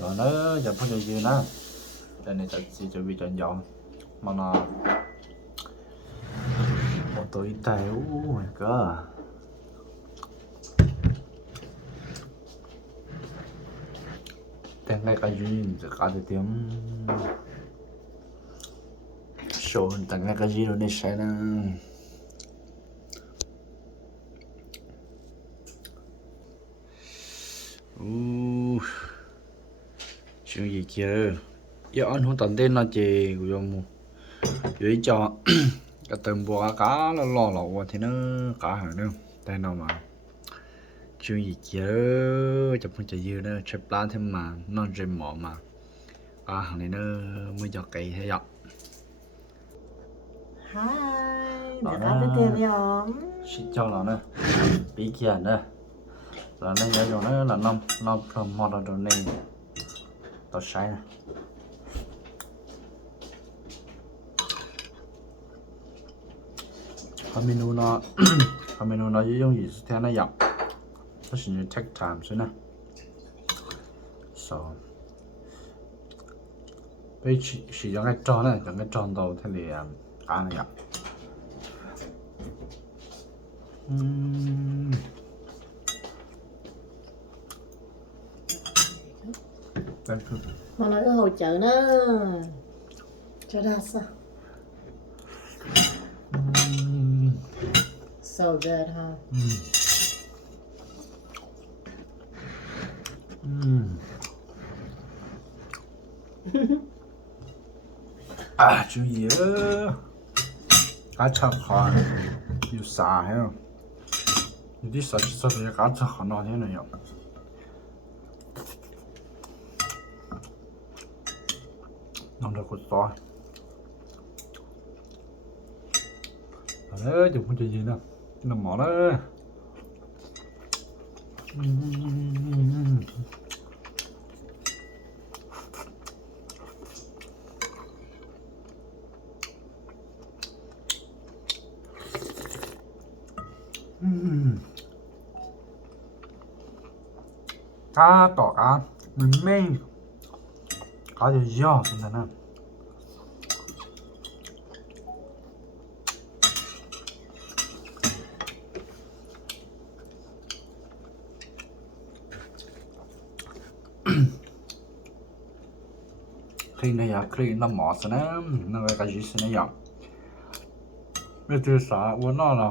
rồi nó giờ phải dư nó cho nênจะวิจารณ์ยอมมันmột tuổi tèo my godแต่ngay cái gìจะcả được tiếng showแต่ngay cái gì nó để sai nè chuyện gì kia giờ anh không tận tên là chị của ông dưới cho cái tầm bùa cá nó lò lò thì nó cá hàng nữa đây nào mà chuyện gì kia chụp không chạy dư nữa chụp lá thêm mà nó rìm mỏ mà cá hàng này nó mới cho cây thế ạ Hi, được ăn cái tiền nhóm. xịt cho nó nữa bí kia nữa là nó nhớ rồi nó là nó mọt ở chỗ này tao sai nè cái menu nó cái menu nó dùng gì thế nó dọc nó sẽ như take time xíu nè so bây chỉ dùng cái tròn này dùng cái tròn đầu thế thì ăn này dọc Mà nói cái hỗ trợ nó cho ra sao? So good, huh? À chú gì á cá chả khó yêu xả hay không yêu đi xả chỉ xả cá chả khó nói thế này nhở nó được cột to đấy chụp không chơi gì đâu nó mỏ đó cá tỏ cá mình men cá gì giò thế này khi này à khi nó mỏ thế này nó cái gì thế này à bây giờ saoวันนั้นlà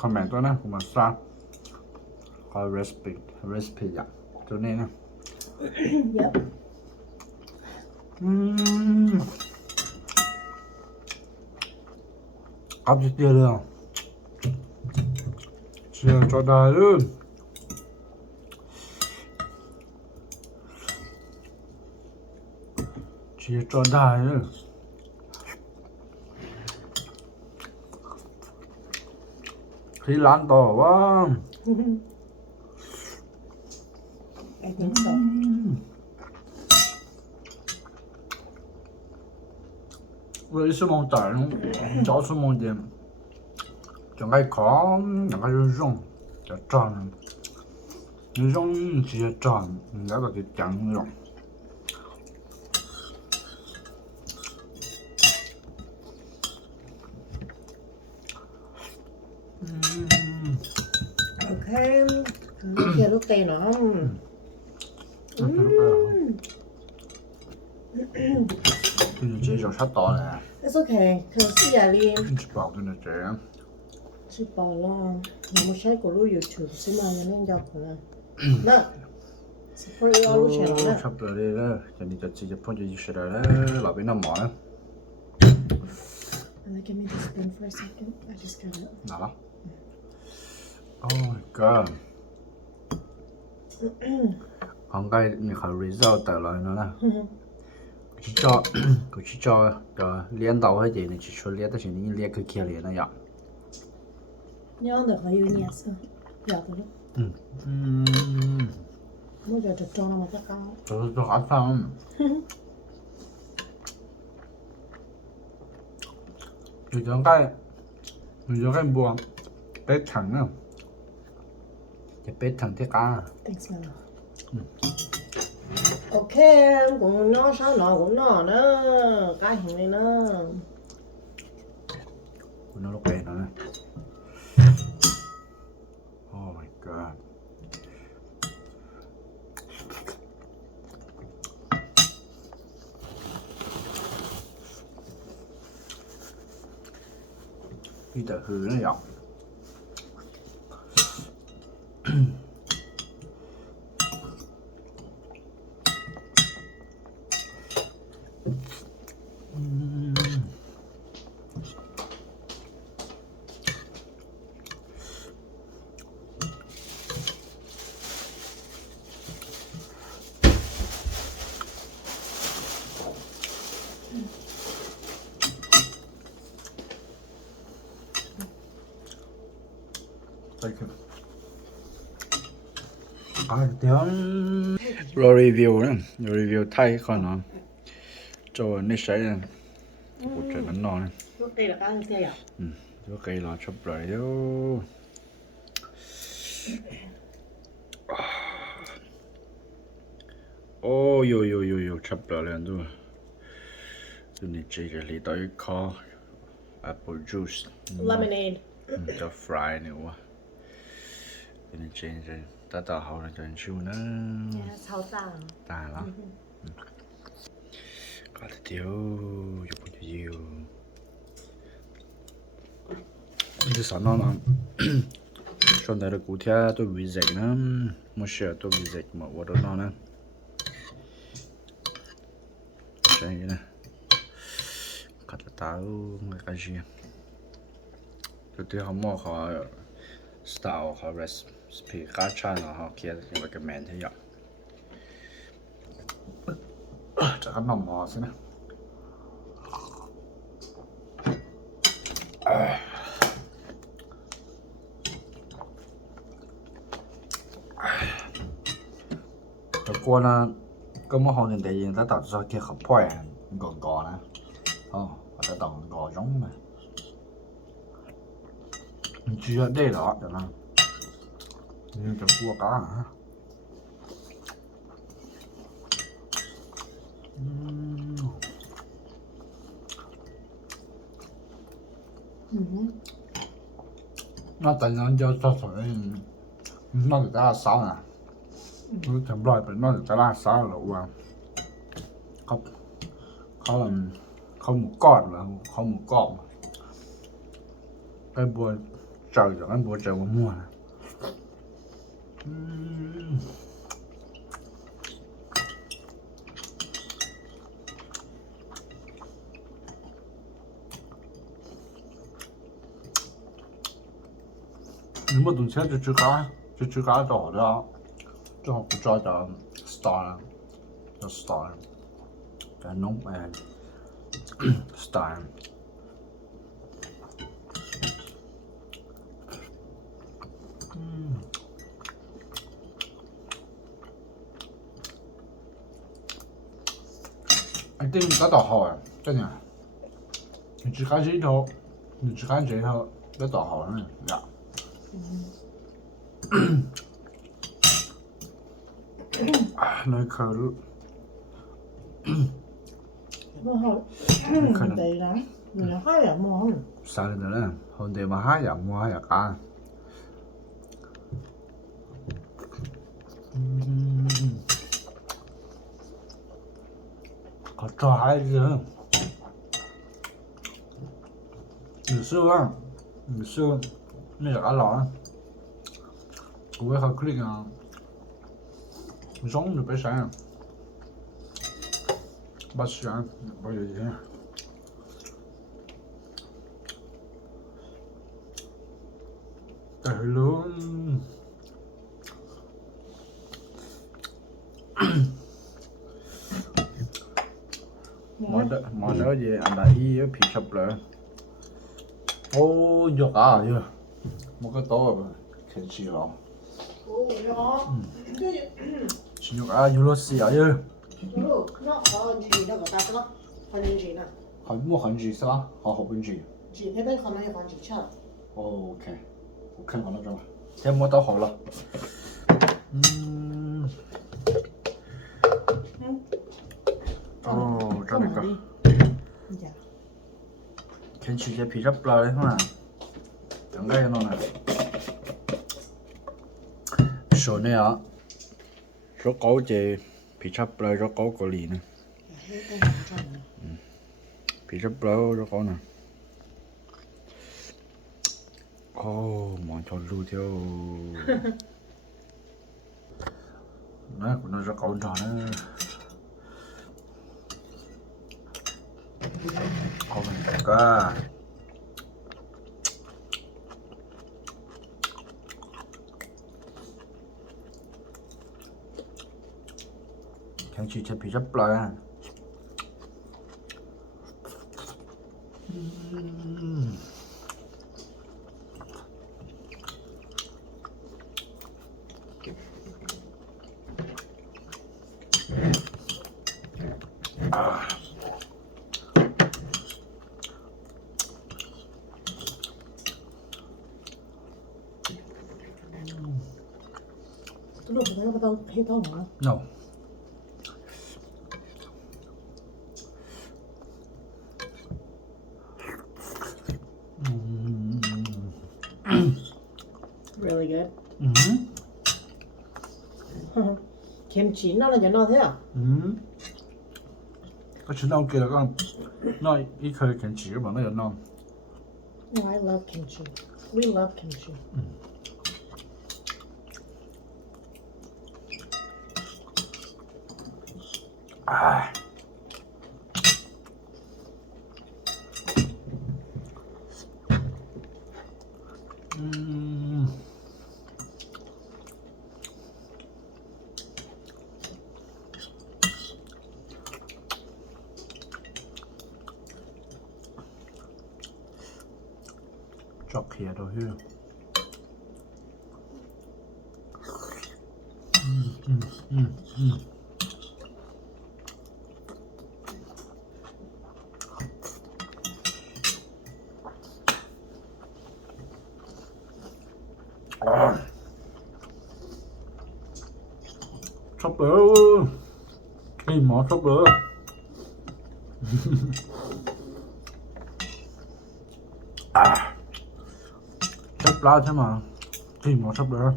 comment ตัวนั้นผมมาซ่าก็ recipe อ่ะตัวนี้นะ Yep. áp gì tiền rồi chia cho đài luôn chia cho đài luôn khi lan to quá I think so. với số mong tải cháu số mong điểm chẳng cái khó chẳng cái rong cho tròn rong chỉ tròn đã là cái trắng rong Okay. Lúc kia lúc tê nó. chế cho sát to này It's okay. Cause yeah, chỉ bảo cái này chế chỉ bảo là nó mới của lúc YouTube xin mà nên đọc là nè support your lúc channel nè. sắp tới đây đó cho nên chỉ phun cho YouTube đó là bên nằm mỏ đó And give me the spoon for a second. I just got it. nào đó oh my god còn cái mình phải result tại lại nó nè chỉ cho cái liên đầu hay gì này chỉ cho liên, 但是你连个kia连那样。nhớ được phải yêu nhẹ sao? Dạ tôi đó. Bây giờ trực cho nó mà chắc cao. 저 아참. 요즘에 뭐 배탕은 배탕 대가. Thanks, man. ok cũng nó sao nó cũng nó nữa cái hình này nữa คุณน่ารักเองนะ Oh my god พี่แต่คือเนี่ยอย่างไปคือเดี๋ยวเรารีวิวนะเรารีวิวไทยก่อนเนาะ做那谁呢？我只能弄呢。 lúc đây là cái gì à Có cây lò chụp lại đó. Oh, yo, chụp lại lên rồi. Tôi need chỉ cái lý tới có apple juice. lemonade Cho fry nữa quá. Tôi need chỉ cái ta tạo hậu là cho anh chú nữa. sao ta Ta lắm. Có thể thiếu, nhiều. Bây giờ nó trong đây là cụ thể tôi bị dịch nữa, một số tôi bị dịch mà vào đó nó nữa, cái này, cắt táo cái gì, tôi không mua họ style họ recipe cá cha nó họ kia thì recommend thế vậy, chắc ăn nồng mò xí nè. Qua là có một hòn để ta tạo ra kia khắp phơi gòn gò nè, ta tạo gò giống này, chưa đây đó được không? Nhưng cho cua cá hả? Nó tại nó cho sợi nó được ra sao nè. Nó chấm lại phải nóจะราดซอสหรือว่าเขาหมูกรอบเหรอเขาหมูกรอบไอ้บัวเจออย่างนั้นบัวเจอมะม่วงนะ你们懂钱就去干找的啊。正好不找到 star 叫 star 叫弄star 一定得到好啊，真的。你只看这头，你只看这头，得到好呢呀。nơi khờ mình đây lắm mình nó hơi ở món sao lên đó hôm nay mà hai dạng mua hai dạng cá có trò hay gì nữa người xưa mấy là cá lò của cái click à giống được cái sáng bắt sáng bao giờ vậy tại luôn mà đó gì anh đã ý bị sập lại ô vô cả rồi một cái to cái gì đó chỉ nhục à vô xì à chứ nó có gì đó của ta có phần gì nè很不很是吧？好好本事。chỉ thế bên còn nó còn chỉ chờ OK，我看好了这吧，先摸到好了。kenchi cái pizza bò đấy mà chẳng cái nó này số này á số cấu chế pizza bò số cấu của lì này pizza bò số cấu này món cho lưu theo nó của nó số cấu tròn nữa có kenchi cái pizza bò lúc đó bắt đầu thấy đau hả? No. Really good. Kimchi nó là cho nó thế à? Cái chuyện đâu kia là con nó ít khơi kenchi mà nó là non. No, I love kimchi. We love kimchi. Chọc khía đâu hư. Sắp bữa cái mỏ sắp bữa sắp lá thế mà cái mỏ sắp bữa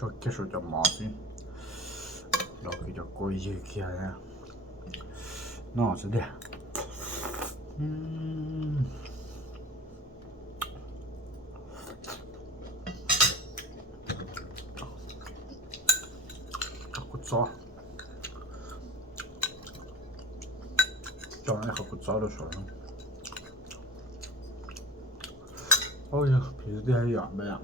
cho cái số cho mỏ đi đó cái cho coi gì kia nha nó sẽ đẹp 굿서 cho nó không 굿서 được rồi ôi phía dưới hay ạ bây giờ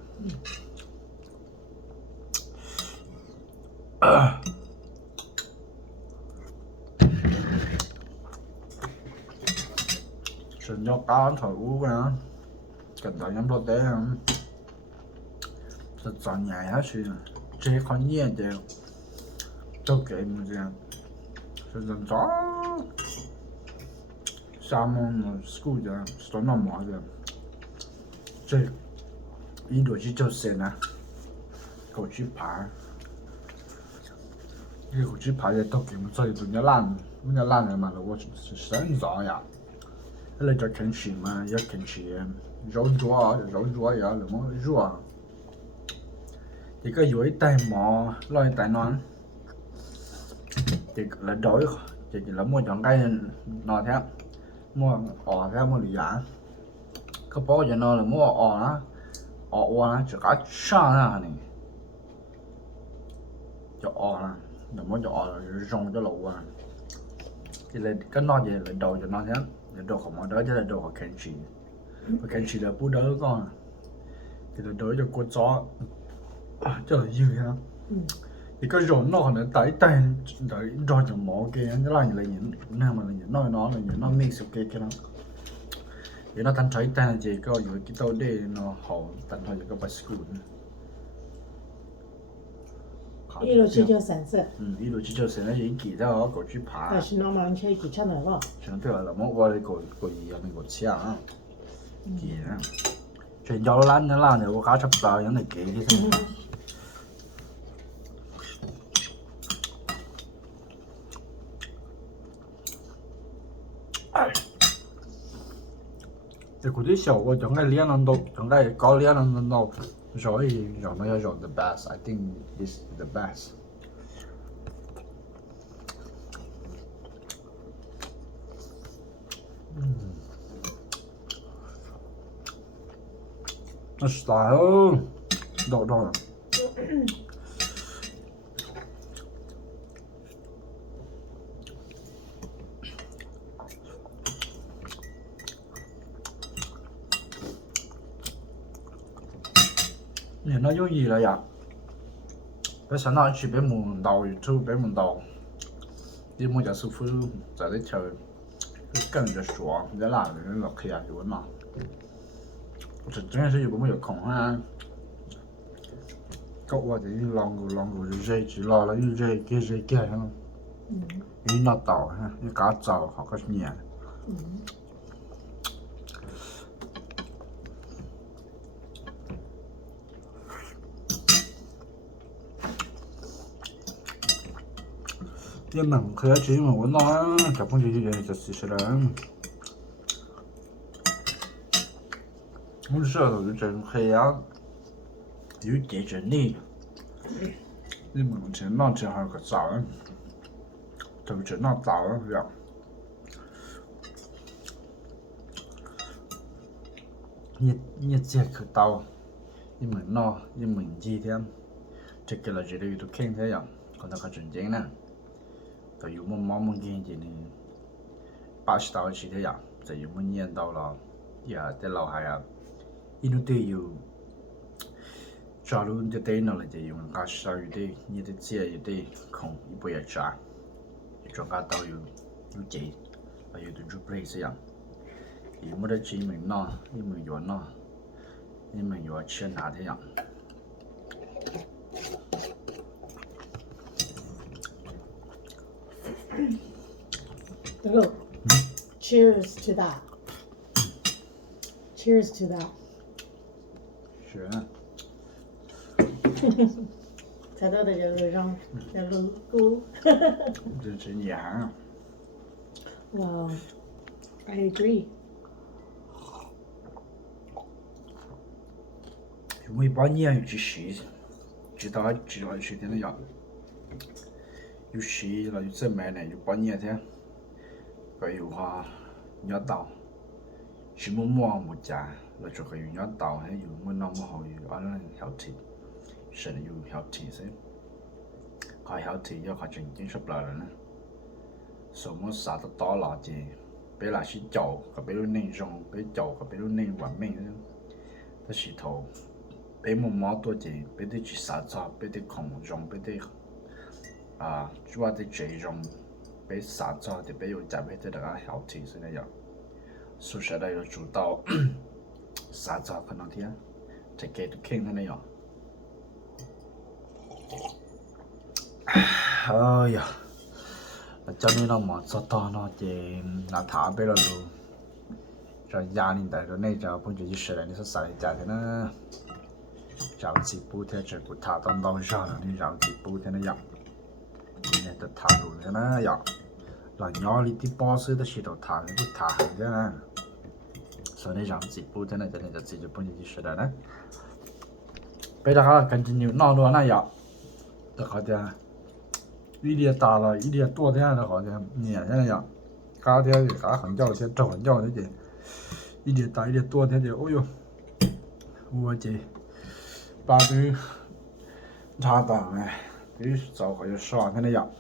sườn nhau cá thử nè cẩn thận nhắm đồ té thật giòn nhảy hết chứ chế khó nhiên đều đâu kể một gì sườn dần gió salmon school giờ số năm mỏ giờ chế ý đồ chỉ cho xe nè cầu chỉ phá cái cầu chỉ phá giờ đâu kể một giờ tụi nhớ lan rồi mà là tôi sẵn gió ya lấy cho kimchi mà giờ kimchi rau rúa ya là món rúa thì cái dưới tay mò lôi tay non thì là đổi thì là mua chọn cái nọ thế mua ỏ thế mua lì giá cái bó cho nó là mua ỏ nó chỉ có sao ra này cho ỏ là mua cho ỏ là rong cho lẩu thì là cái nọ gì là đầu cho nó thế là đồ của món đó chứ là đồ của kimchi và kimchi là bút đỡ con thì là đỡ cho con chó cho là dư ha thì cái rốn nó còn là tái tay đợi rồi cho mỏ kia nó là những nào mà là những nó là những nó mix ok cái đó thì nó thành trái tay là gì cóอยู่cái tàu đây nó họ thành thôi cái bát scoop一路去就散色，一路去就是那些鸡在那过去爬，但是那么去几餐来了，相对来讲，我那个一样那个吃啊，鸡呢，全家都懒的，我家吃不到，养的鸡的。แต่กูที่小我应该练能到，应该高练能到，所以让那要让 the best. I think is the best. 那 style 到。你那用意了呀？别上哪去，别门道YouTube，别门道，你莫家师傅在这条跟着说，你在哪里人老去啊？就问嘛。这真是有没有空啊？搞我这啷个就热起来了，又热给热给上，你那到哈，你嘎早好个年。你们可要去嘛？我那这碰见有人在试试了。我舌头就真黑啊，有点真腻。你们前两天还有个早，头前那早呀。你这可到，你们那你们几天，这个了这里都看这样，可能还真正呢。都有么见见呢，80到7天呀，就有么年到了，呀，在老海啊，一路都有，假如你对那了就用80到1天，你的节1天空一不要吃，就专家都有节，还有的煮 place 呀，有么的节门呐，你们有呐，你们有吃哪的呀？Look, cheers to that. Cheers to that. 是。才到的就是让路过。真是娘。Wow, I agree. 每把年有去洗，知道去点那样，有洗了有怎么呢？有把年的，还有哈鸟刀，什么没加，那就还有鸟刀，还有么那么好有安那healthy，是的有healthy噻，还healthy要还正经说不来了呢，什么啥都打垃圾，别那些脚，可别有内容，别脚可别有内完美的，这洗头。别么多钱，别得去杀茶，别得空中，别得主要得这种，别杀茶的，别有加别得那个healthy是那样，宿舍的要做到杀茶可能天，这个都看那样。哎呀，叫你那么做到那的那他别了路，这压力大了，那家不就去吃了？你说啥的价钱呢？绕几步天这个塔当到上了，你绕几步天的样，今天的塔路的那样，那鸟里的巴士的石头塔那个塔的呢，所以绕几步天的这里就自己不进去吃了呢。别的哈跟着牛闹多那样，这好的，一年大了，一年多天的好的，年那样，嘎天嘎很叫天，这很叫的，一年大一年多天的，哦哟，我这。把对茶档哎，对早好就爽的那样。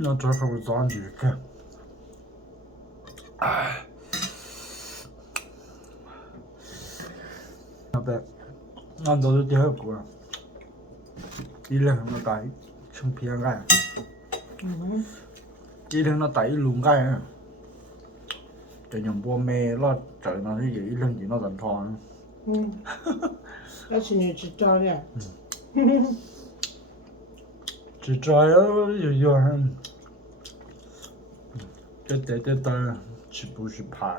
那这可不长几个。哎，那边，俺都是第二个。一lần nó tại sông phía gai,一lần nó tại lùng gai à, trời nhầm bùa mê lo trời nó cái gì一lần chỉ nó tận thò, 要是你知道的，只知有这吃不是怕，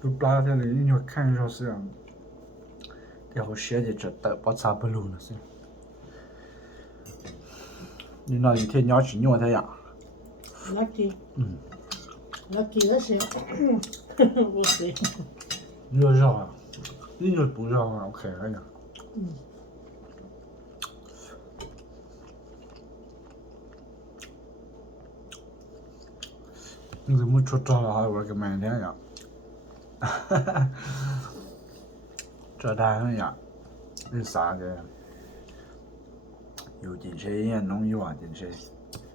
都八天了，你要看一下是样，然后写的这带把茶不漏了是。你那一天鸟去鸟它呀？ Lucky. 嗯， Lucky 那是，我是。你说啥啊？你说不绕啊？我看看呀。嗯。你怎么出招了？还玩个慢点呀？哈哈，这单呀，那啥的，又进去也弄一万进去，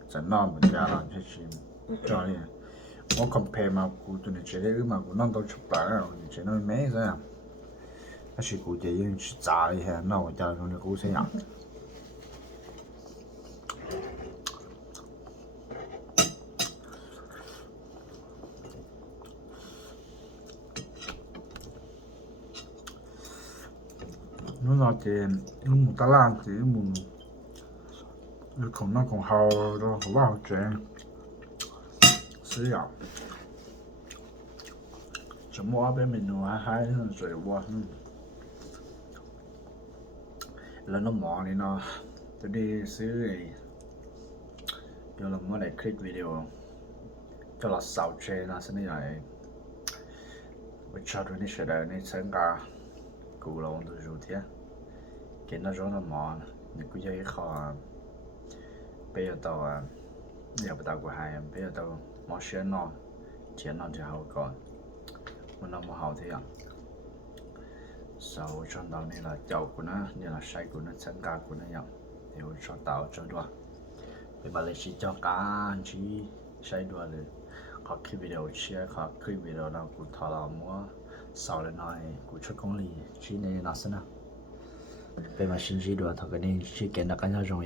真那不假了，这是这里。我看拍嘛，古顿的这里嘛，古啷都出不来了，这东西没人啊。那是估计有人去炸一下，那我家中的狗身样。我那天我木打烂的木，有空那空好多好好整，是呀。什么阿边面弄还是最我lần nó mò đi nó tôi đi xứ này giờ là mới lại click video cho là sao chơi nó sẽ này lại với cho tôi đi sẽ đây này xem cả cụ là tôi rồi thế cái nó rồi nó mò thì cứ chơi khó bây giờ tao giờ bắt đầu của hai bây giờ tao mò xem nó tiền nó thì hậu còn mà nó mò hậu thế à sau cho tao này là chậu của nó như là sai của nó chân cá của nó nhở thì cho tao cho đua bây giờ chỉ cho cá chỉ sai đua rồi có cái video chia có cái video nào cũng thảo là mua sau này nói cũng cho công lý chỉ này là sao nào bây giờ xin chỉ đua thằng cái này chỉ kiến là cái nhau rộng